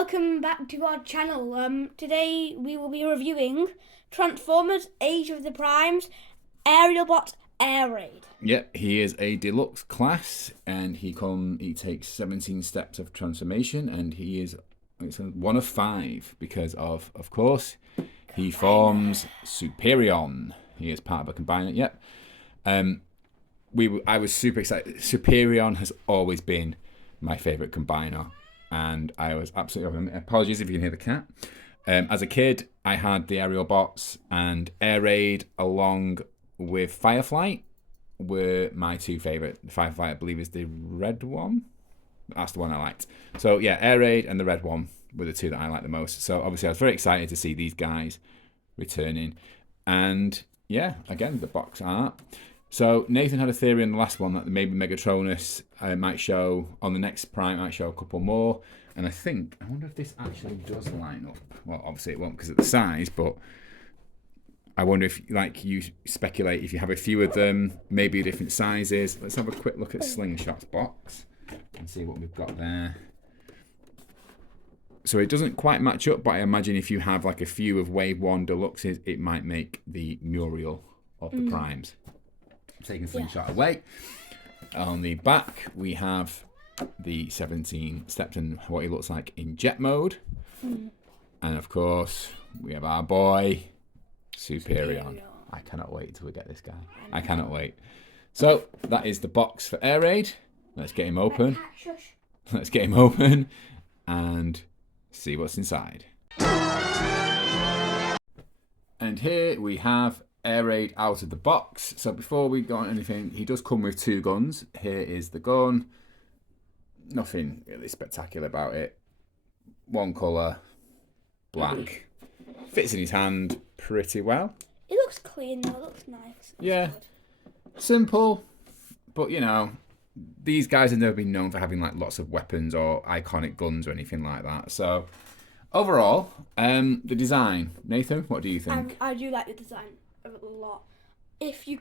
welcome back to our channel. Today we will be reviewing Transformers Age of the Primes Aerial Bot Air Raid. Yeah, he is a deluxe class, and he takes 17 steps of transformation, and it's one of 5 because of course, he forms Superion. He is part of a combiner. Yep. I was super excited. Superion has always been my favorite combiner, and I was absolutely. Apologies if you can hear the cat. As a kid, I had the aerial bots, and Air Raid along with Fireflight were my 2 favorite. Fireflight, I believe, is the red one. That's the one I liked. So yeah, Air Raid and the red one were the 2 that I liked the most. So obviously, I was very excited to see these guys returning, and yeah, again, the box art. So Nathan had a theory in the last one that maybe Megatronus might show on the next Prime, might show a couple more. And I wonder if this actually does line up. Well, obviously it won't because of the size, but I wonder if, like you speculate, if you have a few of them, maybe different sizes. Let's have a quick look at Slingshot's box and see what we've got there. So it doesn't quite match up, but I imagine if you have like a few of Wave 1 Deluxes, it might make the Muriel of the Primes. Taking Slingshot away. On the back, we have the 17 steps and what he looks like in jet mode. And of course, we have our boy, Superion. I cannot wait till we get this guy. I cannot wait. So, that is the box for Air Raid. Let's get him open. Let's get him open and see what's inside. And here we have Air Raid out of the box. So before we go on anything, he does come with 2 guns. Here is the gun. Nothing really spectacular about it. One colour, black. Fits in his hand pretty well. It looks clean though, it looks nice. Yeah. Simple, but you know, these guys have never been known for having like lots of weapons or iconic guns or anything like that. So overall, the design. Nathan, what do you think? I do like the design of it a lot. If it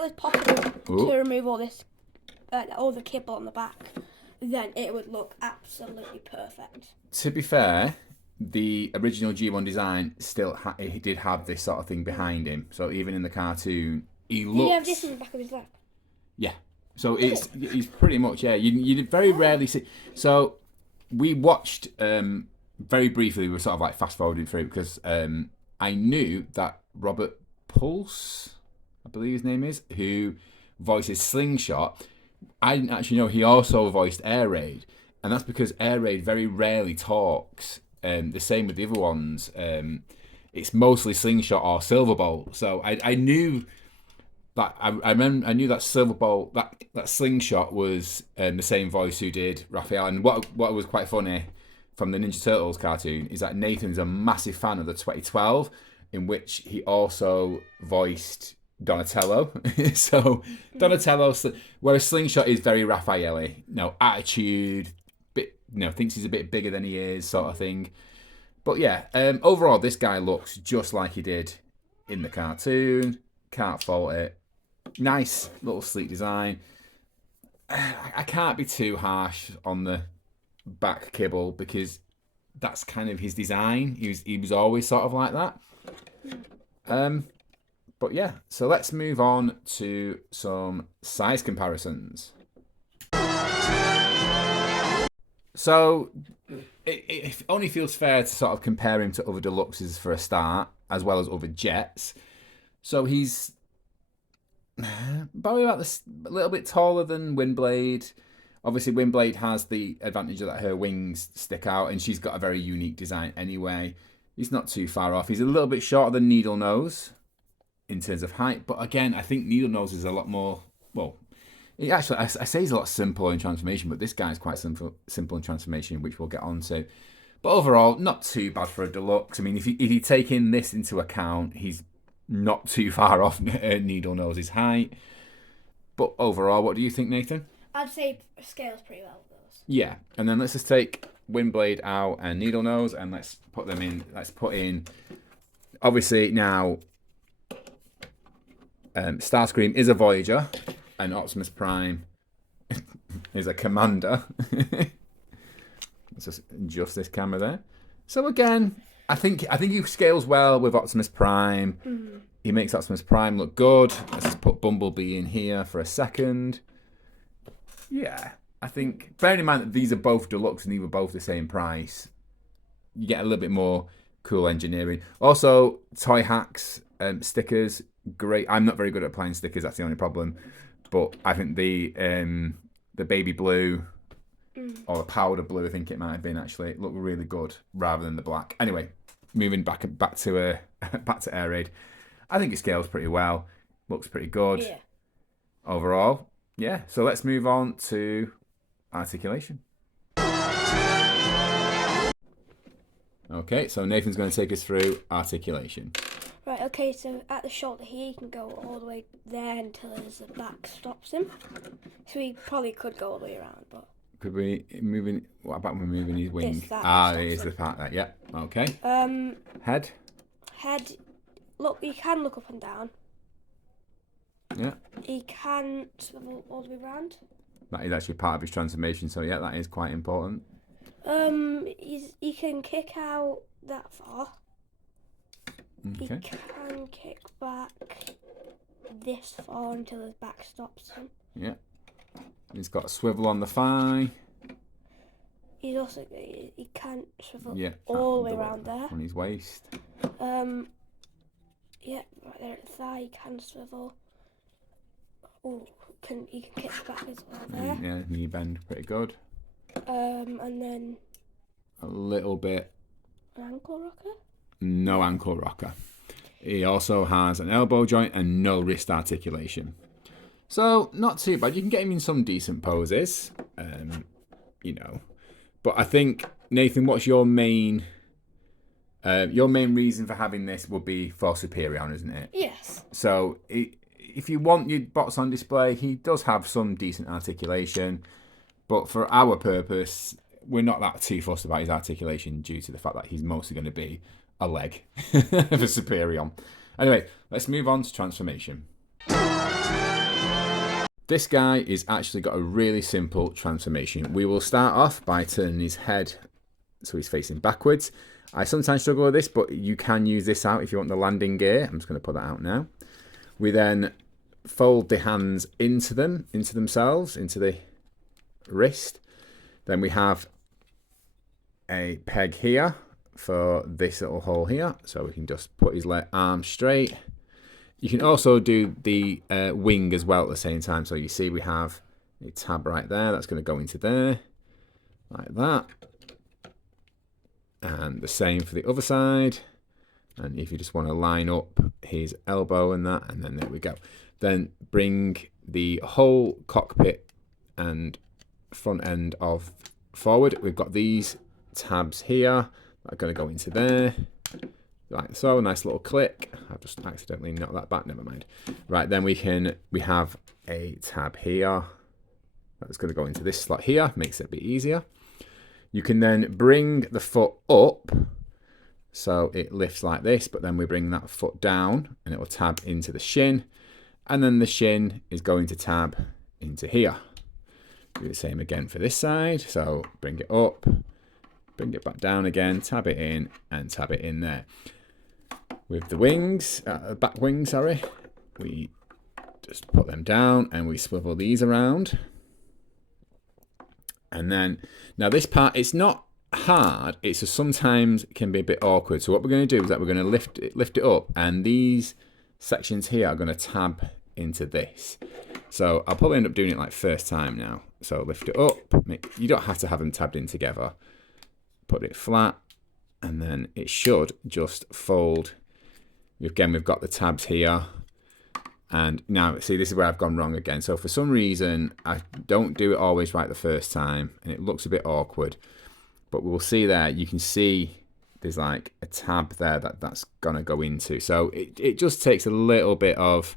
was possible to remove all this, all the kibble on the back, then it would look absolutely perfect. To be fair, the original G1 design still he did have this sort of thing behind him. So even in the cartoon, he looks. Did he have this in the back of his leg? Yeah. So he's pretty much You very rarely see. So we watched very briefly. We were sort of like fast forwarding through because I knew that Robert Pulse, I believe his name is, who voices Slingshot. I didn't actually know he also voiced Air Raid, and that's because Air Raid very rarely talks. The same with the other ones. It's mostly Slingshot or Silverbolt. So I knew that I knew that Silverbolt, that Slingshot was the same voice who did Raphael. And what was quite funny from the Ninja Turtles cartoon is that Nathan's a massive fan of the 2012, in which he also voiced Donatello. So Donatello, whereas Slingshot is very Raphael-y, attitude, thinks he's a bit bigger than he is, sort of thing. But yeah, overall, this guy looks just like he did in the cartoon. Can't fault it. Nice little sleek design. I can't be too harsh on the back kibble because that's kind of his design. He was always sort of like that. But yeah, so let's move on to some size comparisons. So it only feels fair to sort of compare him to other deluxes for a start, as well as other jets. So he's probably about a little bit taller than Windblade. Obviously, Windblade has the advantage that her wings stick out, and she's got a very unique design anyway. He's not too far off. He's a little bit shorter than Needlenose in terms of height, but again, I think Needlenose is a lot more, well, actually, I say he's a lot simpler in transformation, but this guy's quite simple in transformation, which we'll get on to. But overall, not too bad for a deluxe. I mean, if you take in this into account, he's not too far off Needlenose's height. But overall, what do you think, Nathan? I'd say scales pretty well with those. Yeah, and then let's just take Windblade out and Needlenose, and let's put them in. Let's put in, obviously now, Starscream is a Voyager, and Optimus Prime is a Commander. Let's just adjust this camera there. So again, I think he scales well with Optimus Prime. He makes Optimus Prime look good. Let's just put Bumblebee in here for a second. Yeah, I think, bearing in mind that these are both deluxe and these were both the same price, you get a little bit more cool engineering. Also, toy hacks, stickers, great. I'm not very good at applying stickers, that's the only problem. But I think the baby blue, or the powder blue, I think it might have been actually, look really good rather than the black. Anyway, moving back to back to Air Raid. I think it scales pretty well. Looks pretty good overall. Yeah, so let's move on to articulation. Okay, so Nathan's going to take us through articulation. Right, okay, so at the shoulder here, you can go all the way there until his back stops him. So he probably could go all the way around, but... Could we moving? What about moving his wing? Here's the part there. Yeah. Okay. Head. Head. Look, he can look up and down. Yeah. He can swivel all the way around. That is actually part of his transformation. So yeah, that is quite important. He can kick out that far. Okay. He can kick back this far until his back stops him. Yeah. He's got a swivel on the thigh. He's also he can swivel all the way around there. On his waist. Yeah, right there at the thigh he can swivel. Oh, he can kick back as well there. Yeah, knee bend pretty good. And then a little bit. An ankle rocker? No ankle rocker. He also has an elbow joint and no wrist articulation. So, not too bad. You can get him in some decent poses, you know. But I think, Nathan, what's your main reason for having this would be for Superion, isn't it? Yes. So, if you want your bots on display, he does have some decent articulation. But for our purpose, we're not that too fussed about his articulation due to the fact that he's mostly going to be a leg for Superion. Anyway, let's move on to transformation. This guy is actually got a really simple transformation. We will start off by turning his head so he's facing backwards. I sometimes struggle with this, but you can use this out if you want the landing gear. I'm just going to put that out now. We then fold the hands into themselves, into the wrist. Then we have a peg here for this little hole here. So we can just put his arm straight. You can also do the wing as well at the same time. So you see we have a tab right there. That's going to go into there, like that. And the same for the other side. And if you just want to line up his elbow and that, and then there we go. Then bring the whole cockpit and front end of forward. We've got these tabs here that are going to go into there. Like so, a nice little click. I've just accidentally knocked that back, never mind. Right, then we have a tab here. That's going to go into this slot here, makes it a bit easier. You can then bring the foot up, so it lifts like this, but then we bring that foot down and it will tab into the shin. And then the shin is going to tab into here. Do the same again for this side. So bring it up, bring it back down again, tab it in and tab it in there. With the wings, back wings, sorry, we just put them down and we swivel these around. And then, now this part, it's not hard, it's just sometimes it can be a bit awkward. So what we're going to do is that we're going to lift it up, and these sections here are going to tab into this. So I'll probably end up doing it like first time now. So lift it up, you don't have to have them tabbed in together. Put it flat, and then it should just fold. Again, we've got the tabs here. And now, see, this is where I've gone wrong again. So for some reason, I don't do it always right the first time, and it looks a bit awkward. But we'll see there, you can see there's like a tab there that's going to go into. So it just takes a little bit of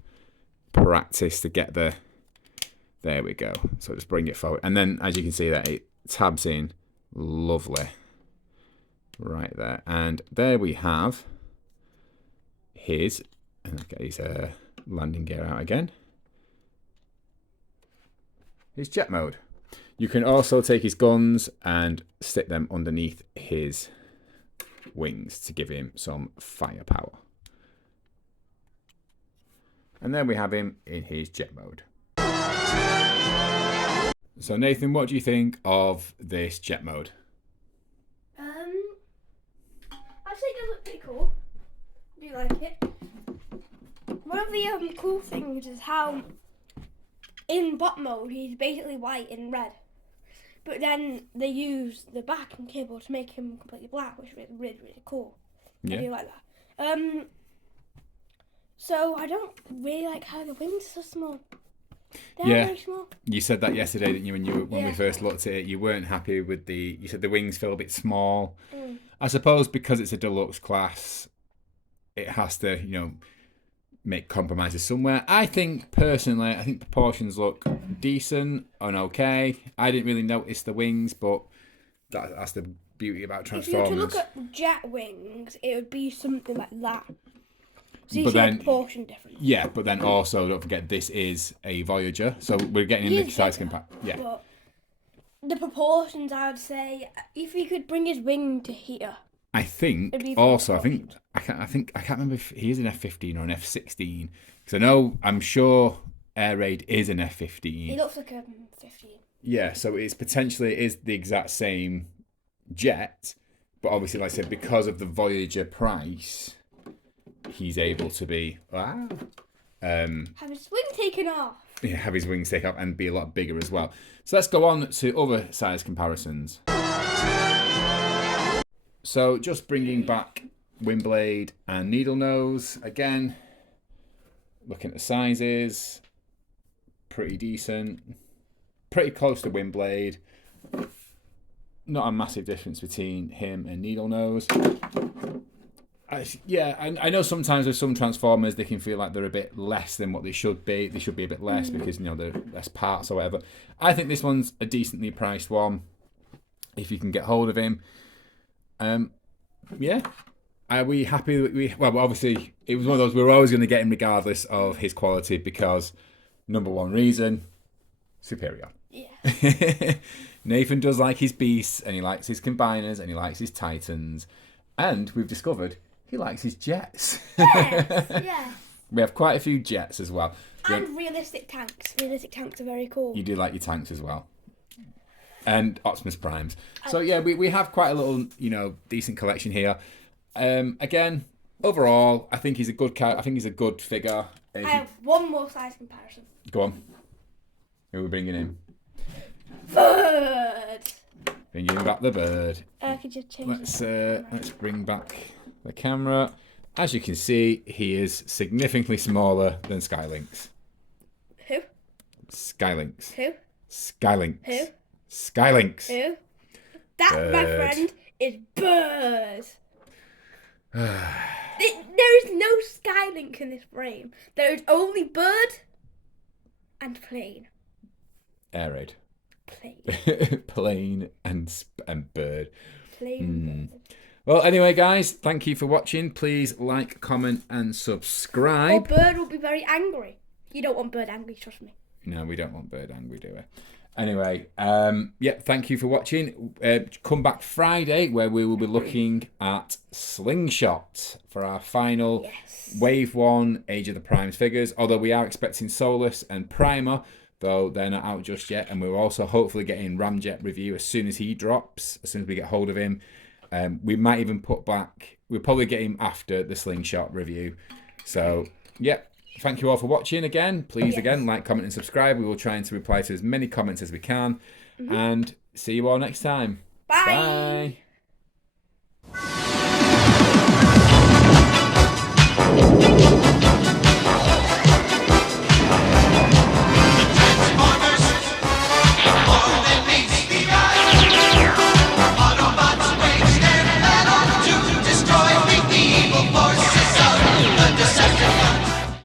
practice to get there we go. So just bring it forward. And then, as you can see there, it tabs in lovely. Right there. And there we have his, and I'll get his landing gear out again. His jet mode. You can also take his guns and stick them underneath his wings to give him some firepower. And then we have him in his jet mode. So Nathan, what do you think of this jet mode? I'd say it does look pretty cool. Do you like it? One of the cool things is how in bot mode he's basically white and red. But then they use the backing cable to make him completely black, which is really, really cool. Yeah. I do like that. So I don't really like how the wings are so small. They're very small. You said that yesterday, didn't you? When we first looked at it, you weren't happy with you said the wings feel a bit small. I suppose because it's a deluxe class, it has to, make compromises somewhere. I think proportions look decent and okay. I didn't really notice the wings, but that's the beauty about Transformers. If you were to look at jet wings, it would be something like that. So you see the proportion difference. Yeah, but then also don't forget this is a Voyager, so we're getting in the size comparison. Yeah. But the proportions, I would say, if he could bring his wing to here. I think also I can't remember if he is an F-15 or an F-16 because I'm sure Air Raid is an F-15. He looks like a 15. Yeah, so it's potentially is the exact same jet, but obviously, like I said, because of the Voyager price, he's able to be have his wing taken off. Yeah, have his wings taken off and be a lot bigger as well. So let's go on to other size comparisons. So just bringing back Windblade and Needle Nose again. Looking at the sizes, pretty decent, pretty close to Windblade. Not a massive difference between him and Needle Nose. I know sometimes with some Transformers they can feel like they're a bit less than what they should be. They should be a bit less because they're less parts or whatever. I think this one's a decently priced one if you can get hold of him. Are we happy that well, obviously it was one of those we were always going to get him regardless of his quality because number one reason, superior. Yeah. Nathan does like his beasts and he likes his combiners and he likes his titans, and we've discovered he likes his jets. Yes. We have quite a few jets as well. And realistic tanks. Realistic tanks are very cool. You do like your tanks as well. And Optimus Primes. So yeah, we have quite a little, decent collection here. Again, overall, I think he's a good figure. I have one more size comparison. Go on. Who are we bringing in? Bird. Bringing back the bird. Could you change Let's bring back the camera. As you can see, he is significantly smaller than Skylynx. Who? Skylynx. Who? Skylynx. Who? Skylynx. Who? That, Bird. my friend, is Bird. There is no Skylink in this frame. There is only Bird and Plane. Air Raid. Plane. Plane and bird. Plane and Bird. Well, anyway, guys, thank you for watching. Please like, comment, and Or subscribe. Bird will be very angry. You don't want Bird angry, trust me. No, we don't want bird angry, do we? Anyway, thank you for watching. Come back Friday where we will be looking at Slingshot for our final Wave 1 Age of the Primes figures. Although we are expecting Solus and Primer, though they're not out just yet. And we're also hopefully getting Ramjet review as soon as he drops, as soon as we get hold of him. We might even we'll probably get him after the Slingshot review. So, thank you all for watching again. Please, again, like, comment, and subscribe. We will try to reply to as many comments as we can. And see you all next time. Bye. Bye.